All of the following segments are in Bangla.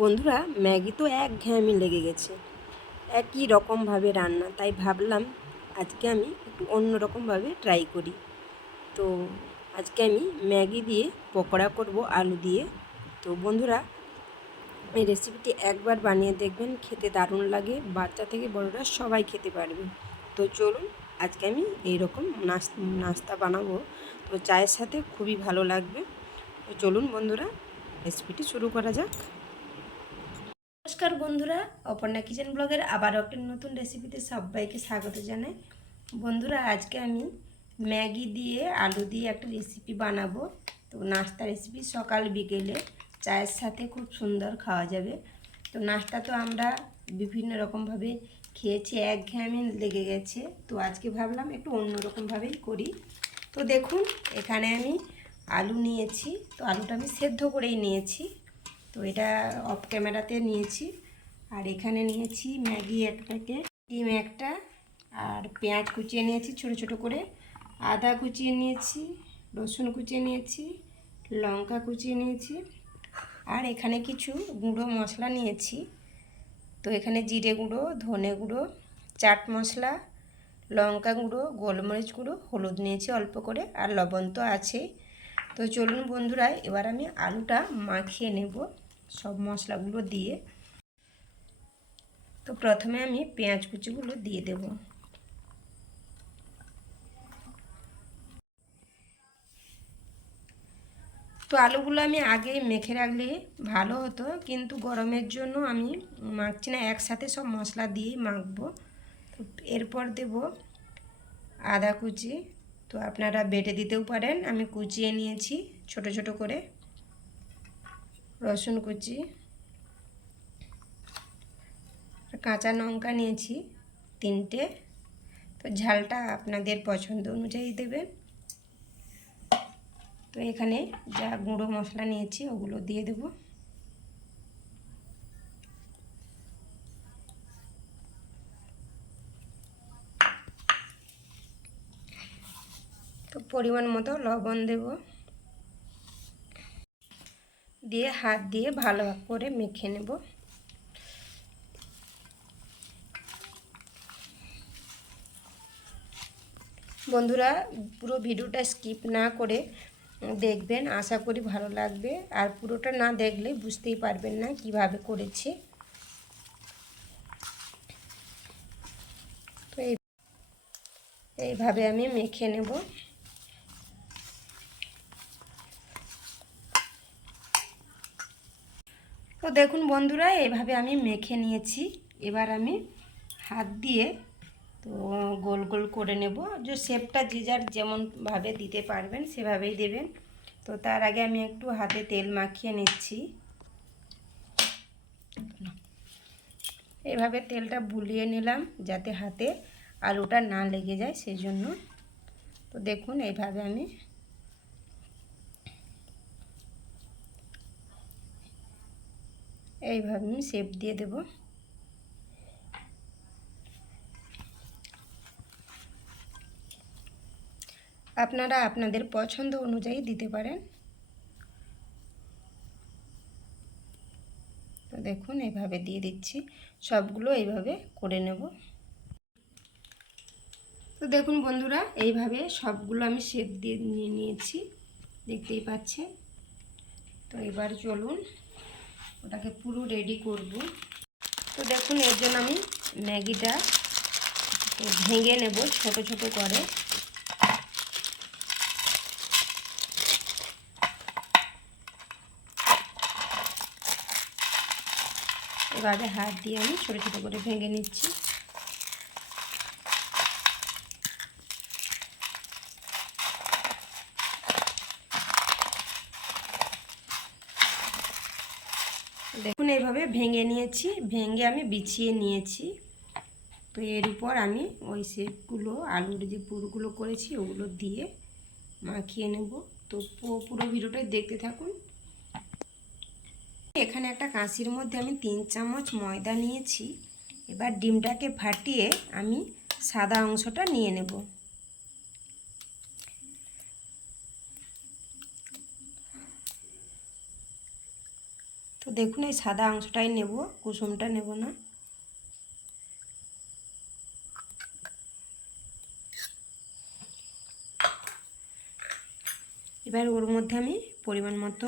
বন্ধুরা, ম্যাগি তো একঘেয়েমি লেগে গেছে, একই রকমভাবে রান্না। তাই ভাবলাম আজকে আমি একটু অন্য রকমভাবে ট্রাই করি। তো আজকে আমি ম্যাগি দিয়ে পকোড়া করব, আলু দিয়ে। তো বন্ধুরা, এই রেসিপিটি একবার বানিয়ে দেখবেন, খেতে দারুণ লাগে। বাচ্চা থেকে বড়রা সবাই খেতে পারবে। তো চলুন, আজকে আমি এইরকম নাস্তা বানাবো। তো চায়ের সাথে খুবই ভালো লাগবে। তো চলুন বন্ধুরা, রেসিপিটি শুরু করা যাক। নমস্কার বন্ধুরা, অপর্ণা কিচেন ব্লগের আবারও একটি নতুন রেসিপিতে সবাইকে স্বাগত জানাই। বন্ধুরা, আজকে আমি ম্যাগি দিয়ে আলু দিয়ে একটা রেসিপি বানাবো। তো নাস্তা রেসিপি, সকাল বিকেলে চায়ের সাথে খুব সুন্দর খাওয়া যাবে। তো নাস্তা তো আমরা বিভিন্ন রকমভাবে খেয়েছি, একঘেয়েমি লেগে গেছে। তো আজকে ভাবলাম একটু অন্য রকমভাবেই করি। তো দেখুন, এখানে আমি আলু নিয়েছি। তো আলুটা আমি সেদ্ধ করেই নিয়েছি। তো এটা অফ ক্যামেরাতে নিয়েছি। আর এখানে নিয়েছি ম্যাগি এক প্যাকেট, ডিম একটা, আর পেঁয়াজ কুচিয়ে নিয়েছি ছোটো ছোটো করে, আদা কুচিয়ে নিয়েছি, রসুন কুচিয়ে নিয়েছি, লঙ্কা কুচিয়ে নিয়েছি, আর এখানে কিছু গুঁড়ো মশলা নিয়েছি। তো এখানে জিরে গুঁড়ো, ধনে গুঁড়ো, চাট মশলা, লঙ্কা গুঁড়ো, গোলমরিচ গুঁড়ো, হলুদ নিয়েছি অল্প করে, আর লবণ তো আছেই। তো চলুন বন্ধুরা, এবার আমি আলুটা মাখিয়ে নেব সব মশলাগুলো দিয়ে। তো প্রথমে আমি পেঁয়াজ কুচিগুলো দিয়ে দেব। তো আলুগুলো আমি আগে মেখে রাখলে ভালো হতো, কিন্তু গরমের জন্য আমি মাখছি না, একসাথে সব মশলা দিয়েই মাখবো। তো এরপর দেব আদা কুচি। তো আপনারা বেটে দিতেও পারেন, আমি কুচিয়ে নিয়েছি ছোট ছোট করে। রসুন কুচি, কাঁচা লঙ্কা নিয়েছি 3টে। তো ঝালটা আপনাদের পছন্দ অনুযায়ী দেবেন। তো এখানে যা গুঁড়ো মশলা নিয়েছি ওগুলো দিয়ে দেব। তো পরিমাণ মতো লবণ দেব, দিয়ে হাত দিয়ে ভালো করে মেখে নেব। বন্ধুরা, পুরো ভিডিওটা স্কিপ না করে দেখবেন, আশা করি ভালো লাগবে। আর পুরোটা না দেখলে বুঝতেই পারবেন না কিভাবে করেছি। তো এইভাবে আমি মেখে নেব। তো দেখুন বন্ধুরা, এইভাবে আমি মেখে নিয়েছি। এবার আমি হাত দিয়ে তো গোল গোল করে নেব। যে শেপটা যে যার যেমনভাবে দিতে পারবেন সেভাবেই দেবেন। তো তার আগে আমি একটু হাতে তেল মাখিয়ে নিচ্ছি। এইভাবে তেলটা বুলিয়ে নিলাম যাতে হাতে আলুটা না লেগে যায়, সেই জন্য। তো দেখুন, এইভাবে আমি শেপ দিয়ে দেব। আপনারা আপনাদের পছন্দ অনুযায়ী দিতে পারেন। তো দেখুন, এইভাবে দিয়ে দিচ্ছি, সবগুলো এইভাবে করে নেব। তো দেখুন বন্ধুরা, এইভাবে সবগুলো আমি শেপ দিয়ে নিয়ে নিয়েছি, দেখতেই পাচ্ছেন। তো এবার চলুন ওটাকে পুরো রেডি করব। তো দেখুন, এর জন্য আমি ম্যাগিটা ভেঙে নেব ছোট ছোট করে। এভাবে হাত দিয়ে আমি ছোট ছোট করে ভেঙে নিচ্ছি। দেখুন, এইভাবে ভেঙে নিয়েছি, ভেঙে আমি বিছিয়ে নিয়েছি। তো এর উপর আমি ওই শেপগুলো, আলুর যে পুরগুলো করেছি ওগুলো দিয়ে মাখিয়ে নেব। তো পুরো ভিডিওটাই দেখতে থাকুন। এখানে একটা কাঁচির মধ্যে আমি 3 চামচ ময়দা নিয়েছি। এবার ডিমটাকে ফাটিয়ে আমি সাদা অংশটা নিয়ে নেব। তো দেখুন এই সাদা অংশটাই নেব, কুসুমটা নেব না। এবার ওর মধ্যে আমি পরিমাণ মতো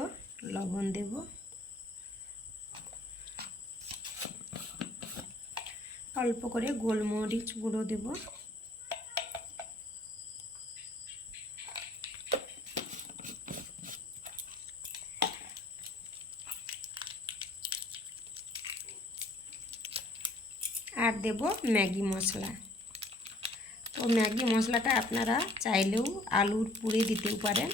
লবণ দেব, অল্প করে গোলমরিচ গুঁড়ো দেব, আর দেব ম্যাগি মশলা। তো ম্যাগি মশলাটা আপনারা চাইলেও আলুর পুরে দিতেও পারেন।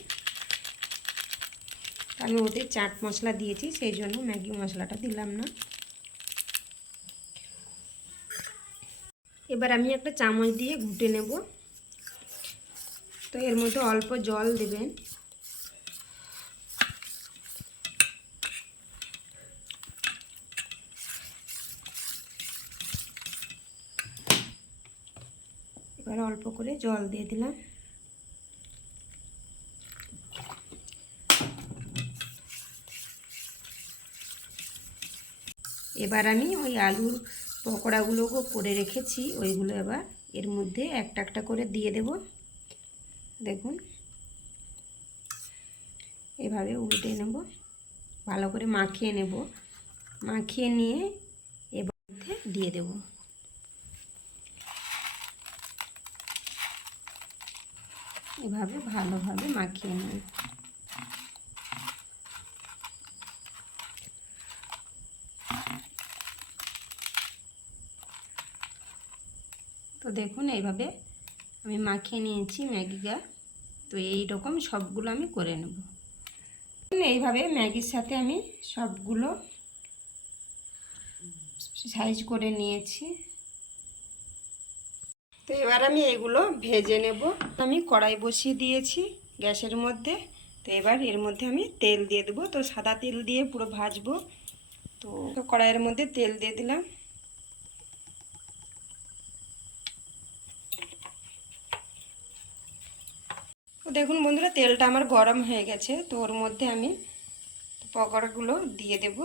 আমি ওতে চাট মশলা দিয়েছি, সেই জন্য ম্যাগি মশলাটা দিলাম না। এবার আমি একটা চামচ দিয়ে ঘুটে নেব। তো এর মধ্যে অল্প জল দেবেন। এবার অল্প করে জল দিয়ে দিলাম। এবার আমি ওই আলুর পকোড়াগুলো করে রেখেছি, ওইগুলো এবার এর মধ্যে একটা একটা করে দিয়ে দেব। দেখুন এভাবে উল্টে নেব, ভালো করে মাখিয়ে নেব। মাখিয়ে নিয়ে এবার মধ্যে দিয়ে দেব। এভাবে ভালোভাবে মাখিয়ে নেব। তো দেখুন এইভাবে আমি মাখিয়ে নিয়েছি ম্যাগিটা। তো এই রকম সবগুলো আমি করে নেব। এইভাবে ম্যাগির সাথে আমি সবগুলো সাইজ করে নিয়েছি। তো এবার আমি এগুলো ভেজে নেব। আমি কড়াই বসিয়ে দিয়েছি গ্যাসের মধ্যে। তো এবার এর মধ্যে আমি তেল দিয়ে দেবো। তো সাদা তেল দিয়ে পুরো ভাজবো। তো কড়াইয়ের মধ্যে তেল দিয়ে দিলাম। তো দেখুন বন্ধুরা, তেলটা আমার গরম হয়ে গেছে। তো ওর মধ্যে আমি পকোড়াগুলো দিয়ে দেব।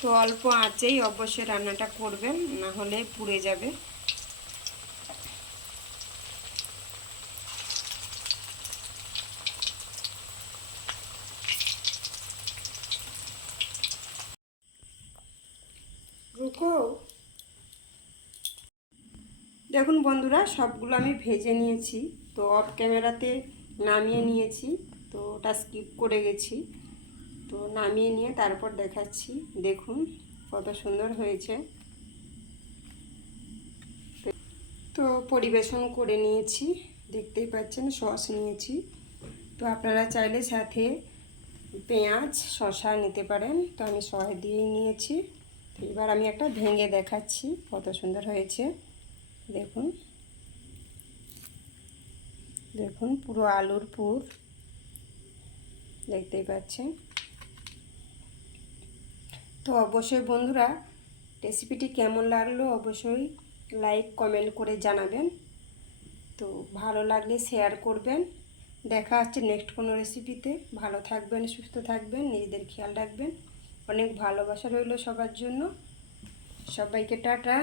তো অল্প আঁচেই অবশ্যই রান্নাটা করবেন, না হলে পুড়ে যাবে। রুকো। দেখুন বন্ধুরা, সবগুলো আমি ভেজে নিয়েছি। তো অফ ক্যামেরাতে নামিয়ে নিয়েছি, তো ওটা স্কিপ করে গেছি। তো নামিয়ে নিয়ে তারপর দেখাচ্ছি। দেখুন কত সুন্দর হয়েছে। তো পরিবেশন করে নিয়েছি, দেখতেই পাচ্ছেন সস নিয়েছি। তো আপনারা চাইলে সাথে পেঁয়াজ শসা নিতে পারেন। তো আমি সস দিয়েই নিয়েছি। তো এবার আমি একটা ভেঙে দেখাচ্ছি কত সুন্দর হয়েছে। দেখুন দেখুন পুরো আলুর পুর, দেখতেই পাচ্ছেন। তো অবশ্যই বন্ধুরা, রেসিপিটি কেমন লাগলো অবশ্যই লাইক কমেন্ট করে জানাবেন। তো ভালো লাগলে শেয়ার করবেন। দেখা হচ্ছে নেক্সট কোনো রেসিপিতে। ভালো থাকবেন, সুস্থ থাকবেন, নিজেদের খেয়াল রাখবেন। অনেক ভালোবাসা রইল সবার জন্য। সবাইকে টাটা।